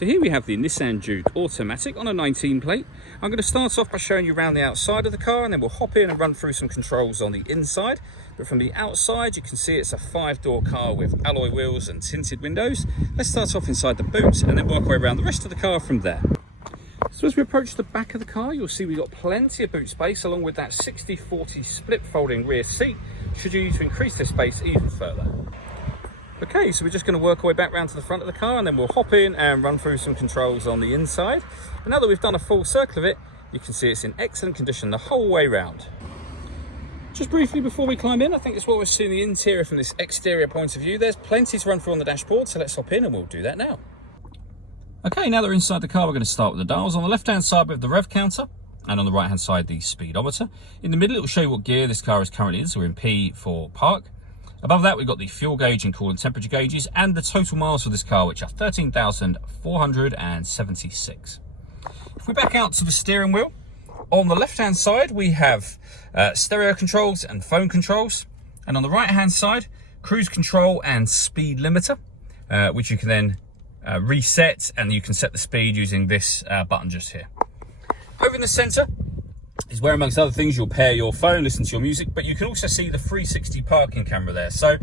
So here we have the Nissan Juke automatic on a 19 plate. I'm going to start off by showing you around the outside of the car, and then we'll hop in and run through some controls on the inside. But from the outside, you can see it's a 5-door car with alloy wheels and tinted windows. Let's start off inside the boot and then work our way around the rest of the car from there. So as we approach the back of the car, you'll see we've got plenty of boot space along with that 60/40 split folding rear seat, should you need to increase this space even further. Okay, so we're just going to work our way back round to the front of the car, and then we'll hop in and run through some controls on the inside. But now that we've done a full circle of it, you can see it's in excellent condition the whole way round. Just briefly before we climb in, I think it's what we're seeing the interior from this exterior point of view. There's plenty to run through on the dashboard, so let's hop in and we'll do that now. Okay, now that we're inside the car, we're going to start with the dials. On the left-hand side, we have the Rev Counter, and on the right-hand side, the speedometer. In the middle, it will show you what gear this car is currently in, so we're in P for park. Above that, we've got the fuel gauge and coolant temperature gauges, and the total miles for this car, which are 13,476. If we back out to the steering wheel, on the left-hand side, we have stereo controls and phone controls. And on the right-hand side, cruise control and speed limiter, which you can then reset, and you can set the speed using this button just here. Over in the center is where, amongst other things, you'll pair your phone, listen to your music, but you can also see the 360 parking camera there. So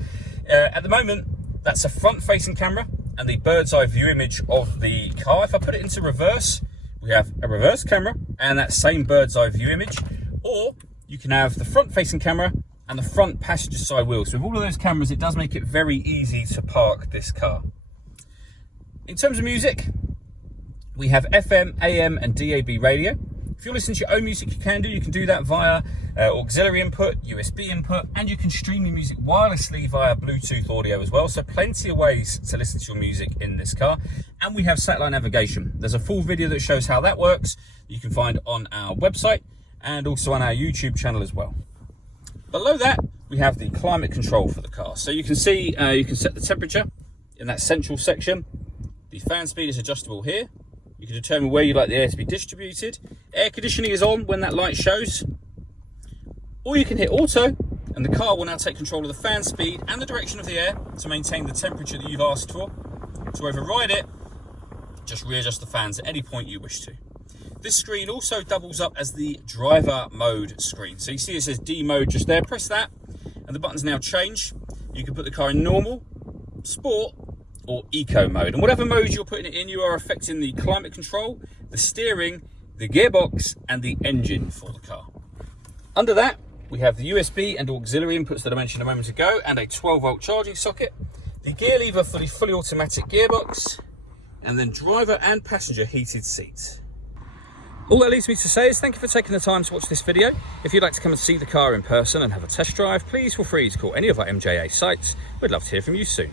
at the moment, that's a front-facing camera and the bird's eye view image of the car. If I put it into reverse, we have a reverse camera and that same bird's eye view image, or you can have the front-facing camera and the front passenger side wheel. So with all of those cameras, it does make it very easy to park this car. In terms of music, we have FM, AM and DAB radio. If you're listening to your own music, you can do that via auxiliary input, USB input, and you can stream your music wirelessly via Bluetooth audio as well. So plenty of ways to listen to your music in this car. And we have satellite navigation. There's a full video that shows how that works you can find on our website and also on our YouTube channel as well. Below that, we have the climate control for the car. So you can see you can set the temperature in that central section. The fan speed is adjustable here. You can determine where you'd like the air to be distributed. Air conditioning is on when that light shows. Or you can hit auto, and the car will now take control of the fan speed and the direction of the air to maintain the temperature that you've asked for. To override it, just readjust the fans at any point you wish to. This screen also doubles up as the driver mode screen. So you see it says D mode just there. Press that, and the button's now changed. You can put the car in normal, sport, or eco mode, and whatever mode you're putting it in, you are affecting the climate control, the steering, the gearbox and the engine for the car. Under that, we have the USB and auxiliary inputs that I mentioned a moment ago, and a 12-volt charging socket, the gear lever for the fully automatic gearbox, and then driver and passenger heated seats. All that leaves me to say is thank you for taking the time to watch this video. If you'd like to come and see the car in person and have a test drive, please feel free to call any of our MJA sites. We'd love to hear from you soon.